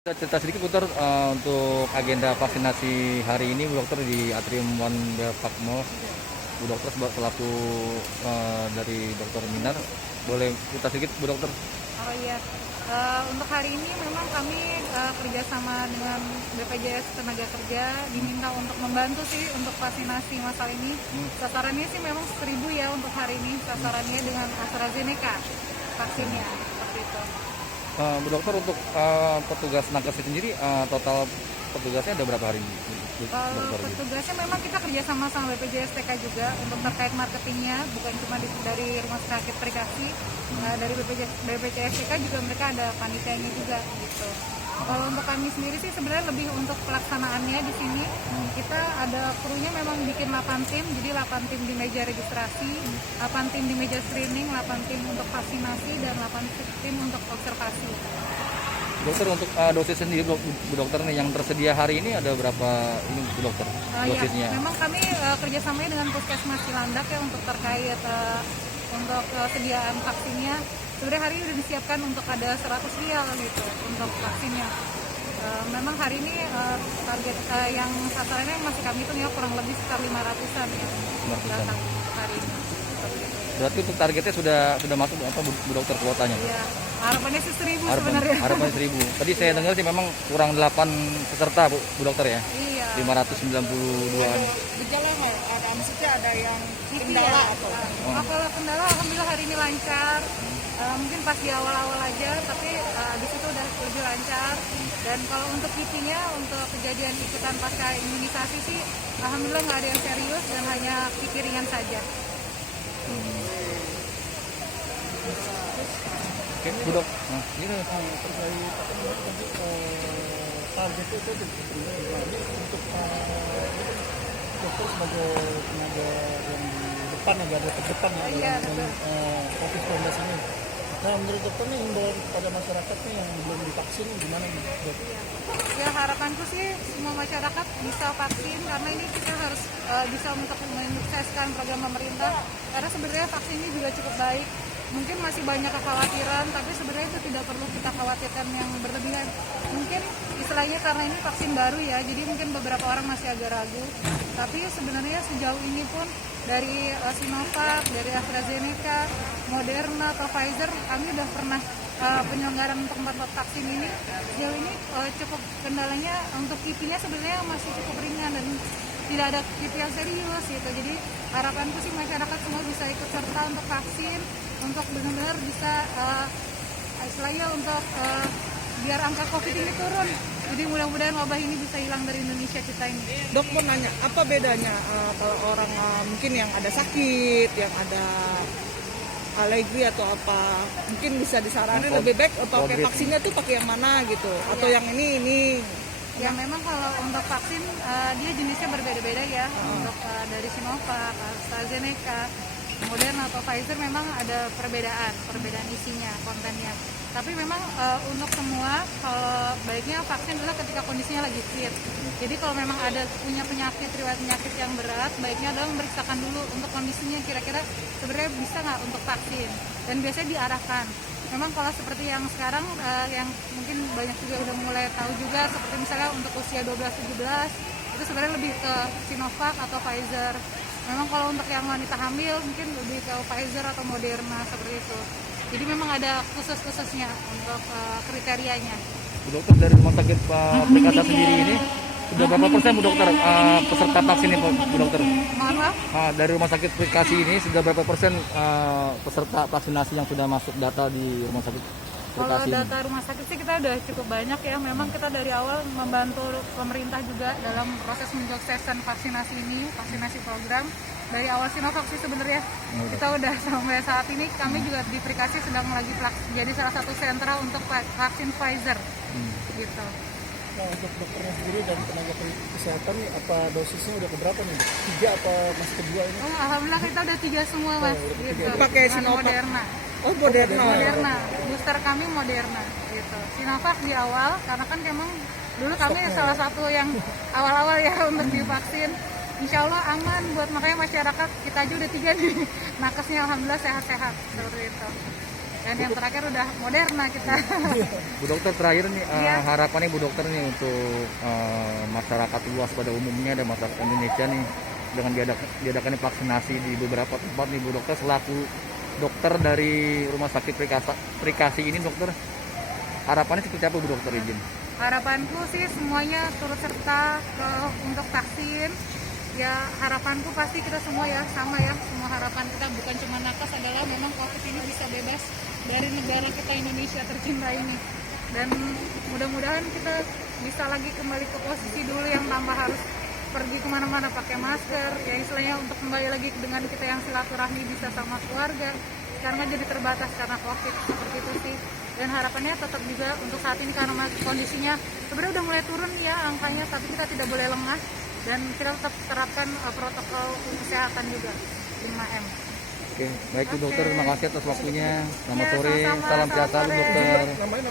Kita cerita sedikit Bu Dokter, untuk agenda vaksinasi hari ini Bu Dokter di Atrium One Depak Mall. Bu Dokter selaku dari Dokter Minar, boleh cerita sedikit Bu Dokter? Oh iya, untuk hari ini memang kami kerjasama dengan BPJS Tenaga Kerja diminta untuk membantu sih untuk vaksinasi masal ini. Sasarannya sih memang 1.000 ya untuk hari ini, sasarannya dengan AstraZeneca vaksinnya, seperti itu. Bu Dokter, untuk petugas nakes sendiri, total petugasnya ada berapa hari? Kalau petugasnya memang kita kerjasama sama BPJS TK juga untuk terkait marketingnya, bukan cuma dari Rumah Sakit Perikasi, dari BPJS TK juga mereka ada panitianya juga gitu. Kalau untuk kami sendiri sih sebenarnya lebih untuk pelaksanaannya di sini. Kita ada krunya memang bikin 8 tim, jadi 8 tim di meja registrasi, 8 tim di meja screening, 8 tim untuk vaksinasi, dan 8 tim untuk observasi. Dokter, untuk dosis sendiri Bu Dokter nih yang tersedia hari ini ada berapa ini Bu Dokter dosisnya? Ya, memang kami kerjasamanya dengan Puskesmas Cilandak ya untuk terkait untuk sediaan vaksinnya. Sebenarnya hari ini sudah disiapkan untuk ada 100 vial gitu untuk vaksinnya. Memang hari ini target yang sasarannya masih kami hitung ya kurang lebih sekitar 500-an ya datang hari ini. Berarti untuk targetnya sudah masuk apa Bu Dokter kuotanya? Iya, harapannya sih 1.000 sebenarnya. Harapannya 1.000. Tadi saya dengar sih memang kurang 8 peserta Bu Dokter ya. Iya. 592-an. Gejala nggak ada, maksudnya ada yang kendala ya, atau? Kalau kendala alhamdulillah hari ini lancar. Mungkin pas di awal-awal aja, tapi di situ udah lebih lancar. Dan kalau untuk kipinya, untuk kejadian ikutan pasca imunisasi sih, alhamdulillah nggak ada yang serius dan hanya kipi ringan saja. Oke, Bu Dok. Nah, ini Terkait target itu untuk dokter sebagai tenaga yang di depan, negara terdepan ya Iya, dalam COVID-19 ini. Nah, menurut dokter nih himbauan kepada masyarakat nih yang belum divaksin gimana nih Dok? Ya harapanku sih semua masyarakat bisa vaksin karena ini kita harus bisa untuk menyukseskan program pemerintah, karena sebenarnya vaksin ini juga cukup baik. Mungkin masih banyak kekhawatiran, tapi sebenarnya itu tidak perlu kita khawatirkan yang berlebihan. Mungkin istilahnya karena ini vaksin baru ya, jadi mungkin beberapa orang masih agak ragu. Tapi sebenarnya sejauh ini pun dari Sinovac, dari AstraZeneca, Moderna atau Pfizer, kami udah pernah penyelenggaraan untuk 4 vaksin ini. Sejauh ini cukup kendalanya untuk kipinya sebenarnya masih cukup ringan dan tidak ada kipi yang serius gitu. Jadi harapanku sih masyarakat semua bisa ikut serta untuk vaksin, untuk benar-benar bisa istilahnya untuk biar angka COVID ini turun. Jadi mudah-mudahan wabah ini bisa hilang dari Indonesia kita ini. Dok mau nanya, apa bedanya kalau orang mungkin yang ada sakit, yang ada alergi atau apa, mungkin bisa disaranin lebih baik pakai vaksinnya tuh pakai yang mana gitu, atau yang ini? Ya memang kalau untuk vaksin dia jenisnya berbeda-beda ya. Untuk dari Sinovac, AstraZeneca, Moderna atau Pfizer memang ada perbedaan isinya, kontennya. Tapi memang untuk semua kalau baiknya vaksin adalah ketika kondisinya lagi fit. Jadi kalau memang ada punya riwayat penyakit yang berat, baiknya adalah memeriksakan dulu untuk kondisinya kira-kira sebenarnya bisa nggak untuk vaksin. Dan biasanya diarahkan. Memang kalau seperti yang sekarang yang mungkin banyak juga udah mulai tahu juga, seperti misalnya untuk usia 12-17 itu sebenarnya lebih ke Sinovac atau Pfizer. Memang kalau untuk yang wanita hamil mungkin lebih ke Pfizer atau Moderna seperti itu. Jadi memang ada khusus-khususnya untuk kriterianya. Bu Dokter, dari Rumah Sakit Perikasa sendiri ini sudah berapa persen Bu Dokter peserta vaksin ini Bu Dokter? Mohon maaf? Dari Rumah Sakit Perikasi ini sudah berapa persen peserta vaksinasi yang sudah masuk data di Rumah Sakit Kalau Perikasi ini? data rumah sakit sih kita udah cukup banyak ya. Memang kita dari awal membantu pemerintah juga dalam proses menyukseskan vaksinasi ini, vaksinasi program. Dari awal Sinovac sih sebenarnya kita udah sampai saat ini kami juga di Perikasi sedang lagi jadi salah satu sentra untuk vaksin Pfizer gitu. Nah, untuk dokternya sendiri dan tenaga kesehatan nih, apa dosisnya udah keberapa nih? 3 apa masih kedua ini? Alhamdulillah kita udah 3 semua mas. Gitu. Pakai Dengan Sinovac? Moderna. Oh, Moderna. Moderna. Booster kami Moderna gitu. Sinovac di awal karena kan memang dulu kami salah satu yang awal-awal ya untuk divaksin. Insya Allah aman makanya masyarakat kita aja udah 3 nih. Nakesnya alhamdulillah sehat-sehat seperti itu. Dan yang terakhir udah Moderna kita. Bu dokter terakhir nih Iya. harapannya Bu dokter nih untuk masyarakat luas pada umumnya dan masyarakat Indonesia nih dengan diadakannya vaksinasi di beberapa tempat nih Bu dokter, selaku dokter dari Rumah Sakit Prikasi ini dokter, harapannya seperti apa Bu dokter, izin? Harapanku sih semuanya turut serta untuk vaksin. Ya harapanku pasti kita semua ya sama ya, semua harapan kita bukan cuma nakes adalah memang COVID ini bisa bebas dari negara kita Indonesia tercinta ini. Dan mudah-mudahan kita bisa lagi kembali ke posisi dulu yang tanpa harus pergi kemana-mana pakai masker, ya istilahnya untuk kembali lagi dengan kita yang silaturahmi bisa sama keluarga, karena jadi terbatas karena COVID, seperti itu sih. Dan harapannya tetap juga untuk saat ini karena kondisinya sebenarnya udah mulai turun ya angkanya, tapi kita tidak boleh lengah dan kita tetap terapkan protokol kesehatan juga 5M. Oke, baik Bu dokter, terima kasih atas waktunya. Selamat Ya, sore, sama-sama. salam sehat Selamat selalu sore. dokter. Namanya